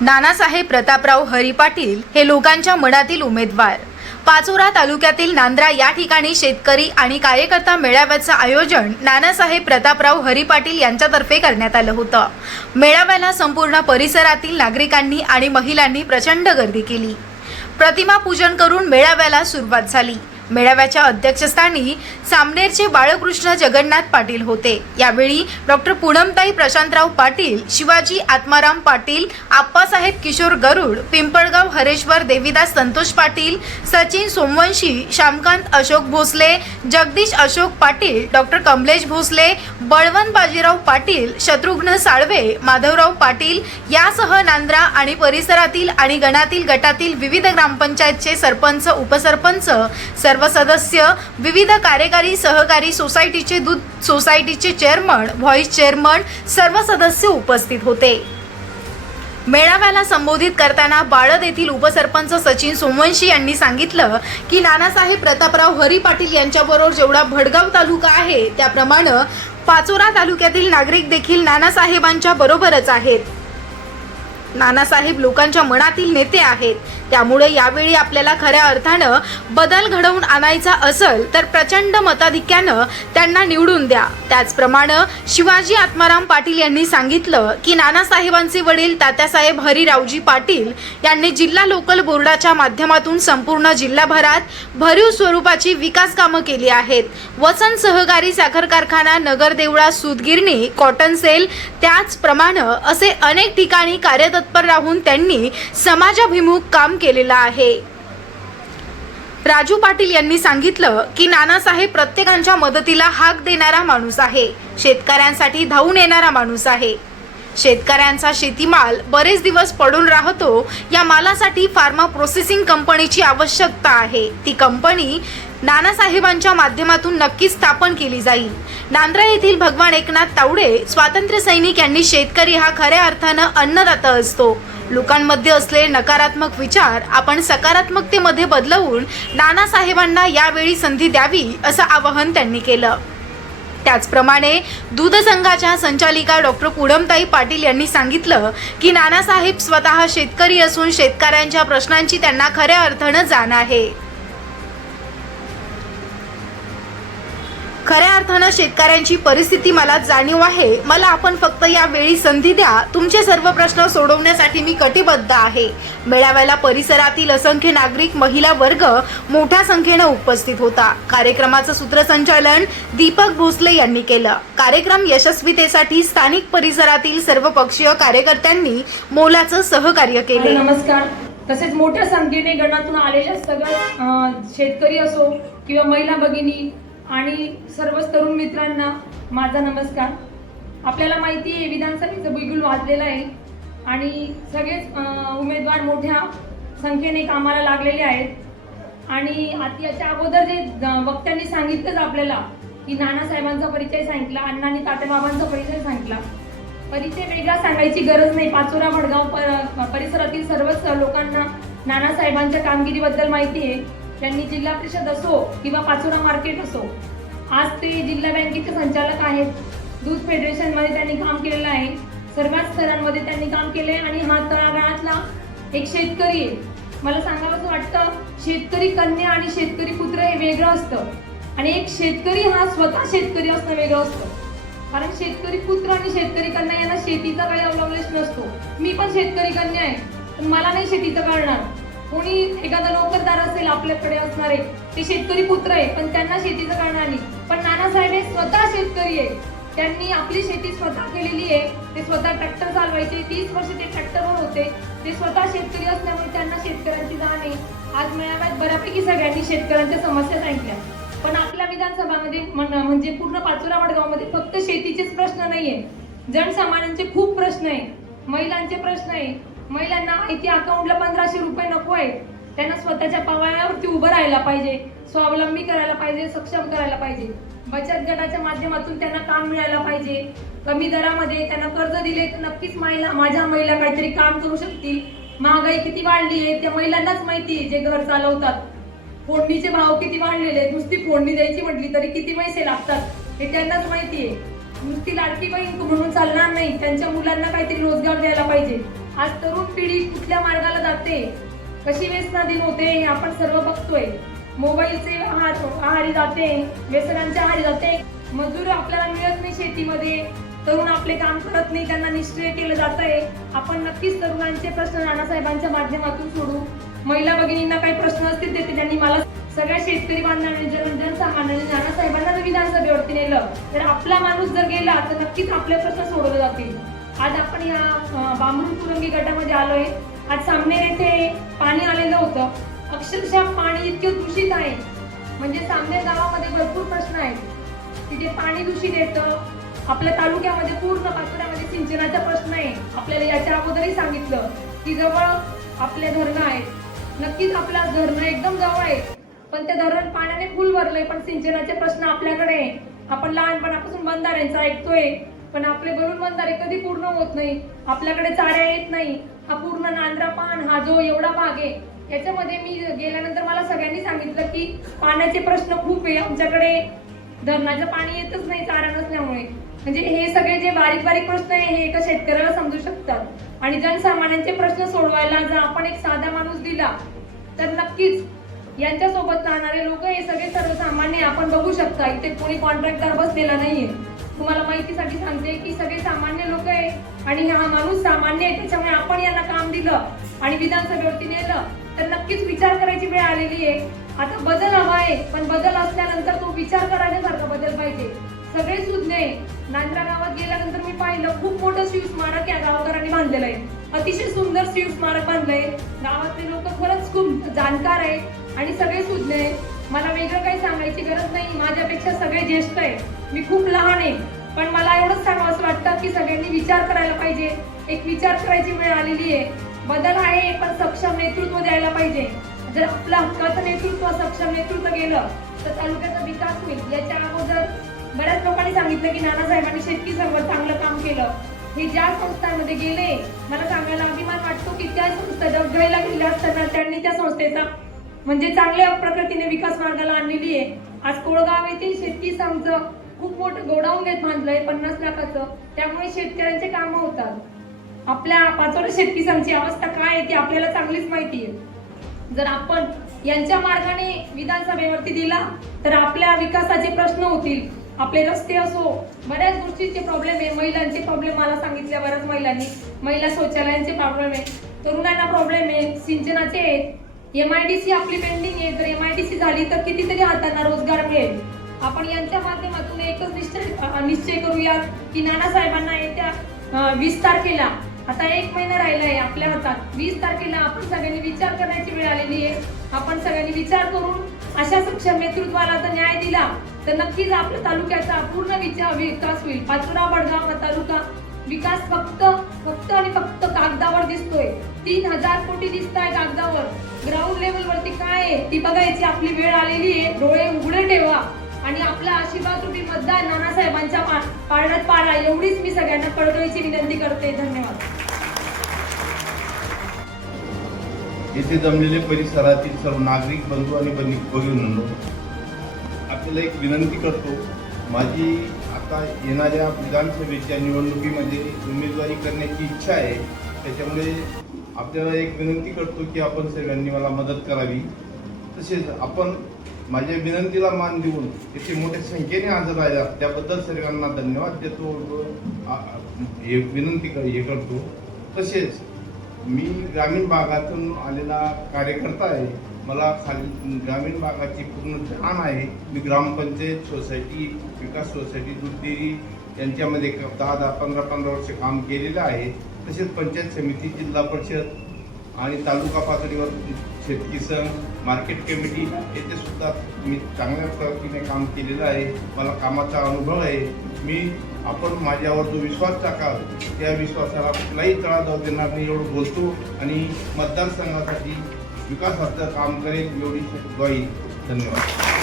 नानासाहेब प्रतापराव हरी पाटील हे लोकांच्या मनातील उमेदवार। पाचोरा तालुक्यातील नांद्रा या ठिकाणी शेतकरी आणि कार्यकर्ता मेळाव्याचं आयोजन नानासाहेब प्रतापराव हरी पाटील यांच्यातर्फे करण्यात आलं होतं। मेळाव्याला संपूर्ण परिसरातील नागरिकांनी आणि महिलांनी प्रचंड गर्दी केली। प्रतिमा पूजन करून मेळाव्याला सुरुवात झाली। मेळाव्याच्या अध्यक्षस्थानी सामनेरचे बाळकृष्ण जगन्नाथ पाटील होते। यावेळी डॉक्टर पूनमताई प्रशांतराव पाटील, शिवाजी आत्माराम पाटील, आप्पासाहेब किशोर गरुड, पिंपळगाव हरेश्वर देवीदास संतोष पाटील, सचिन सोमवंशी, श्यामकांत अशोक भोसले, जगदीश अशोक पाटील, डॉक्टर कमलेश भोसले, बळवंत बाजीराव पाटील, शत्रुघ्न साळवे, माधवराव पाटील यासह नांद्रा आणि परिसरातील आणि गणातील गटातील विविध ग्रामपंचायतचे सरपंच, उपसरपंच, सर्व सदस्य, विविध कार्यकारी सहकारी सोसायटीचे दूध सोसायटीचे चेअरमन, व्हाईस चेअरमन सर्व सदस्य उपस्थित होते। मेळाव्याला संबोधित करताना बाळद येथील उपसरपंच सचिन सोमवंशी यांनी सांगितलं की नानासाहेब प्रतापराव हरी पाटील यांच्याबरोबर जेवढा भडगाव तालुका आहे त्याप्रमाणे पाचोरा तालुक्यातील नागरिक देखील नानासाहेबांच्या बरोबरच आहेत। नानासाहेब लोकांच्या मनातील नेते आहेत, त्यामुळे यावेळी आपल्याला खऱ्या अर्थानं बदल घडवून आणायचा असेल तर प्रचंड मताधिक्यानं त्यांना निवडून द्या। त्याचप्रमाणे शिवाजी आत्माराम पाटील यांनी सांगितलं की नानासाहेबांचे वडील तात्यासाहेब हरिरावजी पाटील यांनी जिल्हा लोकल बोर्डाच्या माध्यमातून संपूर्ण जिल्हाभरात भरीव स्वरूपाची विकास कामं केली आहेत। वसंत सहकारी साखर कारखाना, नगर देवळा, सूतगिरणी, कॉटन सेल त्याचप्रमाणे असे अनेक ठिकाणी कार्यतत्पर राहून त्यांनी समाजाभिमुख काम केलेला आहे। राजू पाटील यांनी सांगितलं की नानासाहेब प्रत्येकाच्या मदतीला हाक देणारा माणूस आहे, शेतकऱ्यांसाठी धावून येणारा माणूस आहे। शेतकऱ्यांचा शेतीमाल बरेच दिवस पडून राहतो, या मालासाठी फार्मा प्रोसेसिंग कंपनीची आवश्यकता आहे। ती कंपनी नानासाहेबांच्या माध्यमातून नक्कीच स्थापन केली जाईल। नांद्रा येथील भगवान एकनाथ तावडे स्वातंत्र्य सैनिक यांनी शेतकरी हा खऱ्या अर्थानं अन्नदाता असतो। लोकांमध्ये असलेले नकारात्मक विचार आपण सकारात्मकतेमध्ये बदलवून नानासाहेबांना यावेळी संधी द्यावी असं आवाहन त्यांनी केलं। त्याचप्रमाणे दूध संघाच्या संचालिका डॉक्टर पूनमताई पाटील यांनी सांगितलं की नानासाहेब स्वतः शेतकरी असून शेतकऱ्यांच्या प्रश्नांची त्यांना खऱ्या अर्थानं जाण आहे। खऱ्या अर्थानं शेतकऱ्यांची परिस्थिती मला जाणीव आहे। मला आपण फक्त या वेळी संधी द्या, तुमचे सर्व प्रश्न सोडवण्यासाठी मी कटिबद्ध आहे। मेळाव्याला परिसरातील असंख्य नागरिक, महिला वर्ग मोठ्या संख्येने उपस्थित होता। कार्यक्रमाचं सूत्रसंचालन दीपक भोसले यांनी केलं। कार्यक्रम यशस्वीतेसाठी स्थानिक परिसरातील सर्व पक्षीय कार्यकर्त्यांनी मोलाचं सहकार्य केले। नमस्कार। तसेच मोठ्या संख्येने गणातून आलेल्या सगळ्या शेतकरी असो किंवा महिला भगिनी आणि सर्वच तरुण मित्रांना माझा नमस्कार। आपल्याला माहिती आहे विधानसभेचं बिगुल वाजलेलं आहे आणि सगळेच उमेदवार मोठ्या संख्येने कामाला लागलेले आहेत। आणि आता याच्या अगोदर जे वक्त्यांनी सांगितलंच आपल्याला की नानासाहेबांचा परिचय सांगितला, अण्णांनी तात्याबाबांचा परिचय सांगितला। परिचय वेगळा सांगायची गरज नाही। पाचोरा भडगाव परिसरातील सर्वच लोकांना नानासाहेबांच्या कामगिरीबद्दल माहिती आहे। त्यांनी जिल्हा परिषद असो किंवा पाचोरा मार्केट असो, आज ते जिल्हा बँकेचे संचालक आहेत। दूध फेडरेशनमध्ये त्यांनी काम केलेलं आहे, सर्वच स्तरांमध्ये त्यांनी काम केले आणि हा तळागाळातला एक शेतकरी आहे। मला सांगावंसं वाटतं, शेतकरी कन्या आणि शेतकरी पुत्र हे वेगळं असतं आणि एक शेतकरी हा स्वतः शेतकरी असणं वेगळं असतं। कारण शेतकरी पुत्र आणि शेतकरी कन्या यांना शेतीचा काही अवलंबलेच नसतो। मी पण शेतकरी कन्या आहे, पण मला नाही शेतीचं कळणार। कोणी एखादा नोकरदार असेल आपल्याकडे असणारे, ते शेतकरी पुत्र आहे पण त्यांना शेतीचं कळणार नाही। पण नानासाहेब हे स्वतः शेतकरी आहे, त्यांनी आपली शेती स्वतः केलेली आहे। ते स्वतः ट्रॅक्टर चालवायचे, 30 वर्ष ते ट्रॅक्टरवर होते। ते स्वतः शेतकरी असल्यामुळे त्यांना शेतकऱ्यांची जाण आहे। आज मेळाव्यात बऱ्यापैकी सगळ्यांनी शेतकऱ्यांच्या समस्या सांगितल्या, पण आपल्या विधानसभामध्ये म्हणजे पूर्ण पाचोरा वडगावमध्ये फक्त शेतीचेच प्रश्न नाहीये, जनसामान्यांचे खूप प्रश्न आहे, महिलांचे प्रश्न आहे। महिलांना माहिती अकाउंटला 1500 रुपये नको आहे, त्यांना स्वतःच्या पायावरती उभं राहायला पाहिजे, स्वावलंबी करायला पाहिजे, सक्षम करायला पाहिजे। बचत गटाच्या माध्यमातून त्यांना काम मिळायला पाहिजे, कमी दरामध्ये त्यांना कर्ज दिले तर नक्कीच माझ्या महिला काहीतरी काम करू शकतील। महागाई किती वाढली आहे त्या महिलांनाच माहिती आहे, जे घर चालवतात। फोडणीचे भाव किती वाढलेले आहेत, नुसती फोडणी द्यायची म्हटली तरी किती पैसे लागतात हे त्यांनाच माहिती आहे। नुसती लाडकी बहीण म्हणून चालणार नाही, त्यांच्या मुलांना काहीतरी रोजगार द्यायला पाहिजे। आज तरुण पिढी कुठल्या मार्गाला जाते, कशी व्यसनाधीन होते हे आपण सर्व बघतोय. मोबाईलचे आहारी जाते, व्यसनांच्या आहारी जाते. मजूर आपल्याला मिळत नाही शेतीमध्ये, तरुण आपले काम करत नाही, त्यांना निष्क्रिय केलं जात आहे. आपण नक्कीच तरुणांचे प्रश्न नानासाहेबांच्या माध्यमातून सोडू. महिला भगिनींना काही प्रश्न असतील ते त्यांनी मला सगळ्या शेतकरी बांधवांनी जनसामान्यांनी नानासाहेबांना जर विधानसभेवरती नेलं तर आपला माणूस जर गेला तर नक्कीच आपले प्रश्न सोडवले जातील. आज आपण या बांबरू कुरंगी गटामध्ये आलोय. आज सामनेर येथे पाणी आलेलं होतं. अक्षरशः पाणी इतके दूषित आहे, म्हणजे सामनेर गावामध्ये भरपूर प्रश्न आहेत. तिथे पाणी दूषित येतं. आपल्या तालुक्यामध्ये पूर्ण पाचोऱ्यामध्ये सिंचनाचा प्रश्न आहे. आपल्याला याच्या अगोदरही सांगितलं की जवळ आपले धरणं आहेत. नक्कीच आपला धरणं एकदम जवळ आहे, पण ते धरण पाण्याने फुल भरलंय, पण सिंचनाचे प्रश्न आपल्याकडे आहे. आपण लहानपणापासून बंधाऱ्यांचा ऐकतोय, पण आपले बलून बंधारे कधी पूर्ण होत नाही. आपल्याकडे चाऱ्या येत नाही. हा पूर्ण नांद्रापान हा जो एवढा भाग आहे, याच्यामध्ये मी गेल्यानंतर मला सगळ्यांनी सांगितलं की पाण्याचे प्रश्न खूप आहे. आमच्याकडे धरणाचं पाणी येतच नाही चारा नसल्यामुळे. म्हणजे हे सगळे जे बारीक बारीक प्रश्न आहे हे एका शेतकऱ्याला समजू शकतात. आणि जनसामान्यांचे प्रश्न सोडवायला जर आपण एक साधा माणूस दिला तर नक्कीच यांच्यासोबत राहणारे लोक हे सगळे सर्वसामान्य आपण बघू शकता. इथे कोणी कॉन्ट्रॅक्टर बसलेला नाहीये. तुम्हाला माहितीसाठी सांगते की सगळे सामान्य लोक आहे आणि हा माणूस सामान्य आहे. त्याच्यामुळे आपण यांना काम दिलं आणि विधानसभेवरती नेलं तर नक्कीच विचार करायची वेळ आलेली आहे. आता बदल हवा आहे, पण बदल असल्यानंतर तो विचार करण्यासारखा बदल पाहिजे. सगळे सुज्ञ नांद्रा गावात गेल्यानंतर मी पाहिलं खूप मोठं शिवस्मारक या गावकऱ्यांनी बांधलेलं आहे. अतिशय सुंदर शिवस्मारक बांधलंय. गावातले लोक खरंच खूप जाणकार आहेत आणि सगळे सुज्ञ आहेत. मला वेगळं काही सांगायची गरज नाही. माझ्यापेक्षा सगळे ज्येष्ठ आहे, मी खूप लहान आहे, पण मला एवढंच सांगावं वाटतं की सगळ्यांनी विचार करायला पाहिजे. एक विचार करायची वेळ आलेली आहे. बदल आहे, पण सक्षम नेतृत्व द्यायला पाहिजे. जर आपलं हक्काचं नेतृत्व, सक्षम नेतृत्व गेलं तर तालुक्याचा विकास होईल. याच्या अगोदर बऱ्याच लोकांनी सांगितलं की नानासाहेबांनी शेतकी सर्व चांगलं काम केलं. हे ज्या संस्थांमध्ये गेले, मला सांगायला अभिमान वाटतो की त्या संस्था डबघाईला गेल्या असताना त्यांनी त्या संस्थेचा म्हणजे चांगल्या प्रकृतीने विकास मार्गाला आणलेली आहे. आज कोळगाव येथील शेतकी संघचं खूप मोठं गोडाऊन बांधलंय 50 लाखाचं. त्यामुळे शेतकऱ्यांचे कामं होतात. आपल्या पाचोरा शेतकी संघची अवस्था काय आहे ती आपल्याला चांगलीच माहिती आहे. जर आपण यांच्या मार्गाने विधानसभेवरती दिला तर आपल्या विकासाचे प्रश्न होतील. आपले रस्ते असो, बऱ्याच गोष्टींचे प्रॉब्लेम आहे. महिलांचे प्रॉब्लेम मला सांगितल्या बऱ्याच महिलांनी. महिला शौचालयांचे प्रॉब्लेम आहे, तरुणांना प्रॉब्लेम आहे, सिंचनाचे आहेत. MIDC आपली पेंडिंग आहे. जर MIDC झाली तर कितीतरी हातांना रोजगार मिळेल. आपण यांच्या माध्यमातून एकच निश्चय करूया की नानासाहेबांना येत्या 20 तारखेला, आता 1 महिना राहिला आहे आपल्या हातात, 20 तारखेला आपण सगळ्यांनी विचार करण्याची वेळ आलेली आहे. आपण सगळ्यांनी विचार करून अशा सक्षम नेतृत्वाला जर न्याय दिला तर नक्कीच आपल्या तालुक्याचा पूर्ण विकास होईल. पाचोरा बडगाव हा तालुका विकास फक्त आणि फक्त कागदावर दिसतोय. 3000 कोटी दिसताय कागदावर. ग्राउंड लेवल वरती काय आहे ती बघायची आपली वेळ आलेली आहे. डोळे उघडे ठेवा आणि आपला आशीर्वाद रूपी मतदान नानासाहेबांच्या पारड्यात पाडा, एवढीच मी सगळ्यांना कळकळीची विनंती करते. धन्यवाद. येथे जमलेले परिसरातील सर्व नागरिक बंधू आणि भगिनींनो, आपल्याला एक विनंती करतो. माझी आता येणाऱ्या विधानसभेच्या निवडणुकीमध्ये उमेदवारी करण्याची इच्छा आहे. त्याच्यामुळे आपल्याला एक विनंती करतो की आपण सर्वांनी मला मदत करावी. तसेच आपण माझ्या विनंतीला मान देऊन इथे मोठ्या संख्येने हजर राहिला त्याबद्दल सर्वांना धन्यवाद देतो. विनंती करतो. तसेच मी ग्रामीण भागातून आलेला कार्यकर्ता आहे. मला ग्रामीण भागाची पूर्ण जाण आहे. मी ग्रामपंचायत सोसायटी, विकास सोसायटी, दूध डेअरी यांच्यामध्ये 10-15 वर्ष काम केलेलं आहे. तसेच पंचायत समिती, जिल्हा परिषद आणि तालुका पातळीवर शेतकी संघ, मार्केट कमिटी येथे सुद्धा मी चांगल्या पद्धतीने काम केलेलं आहे. मला कामाचा अनुभव आहे. आपण माझ्यावर जो विश्वास टाकाल त्या विश्वासाला कुठलाही तडा जाऊ देणार नाही एवढं बोलतो आणि मतदारसंघासाठी विकासाचं काम करेल एवढी ग्वाही. धन्यवाद.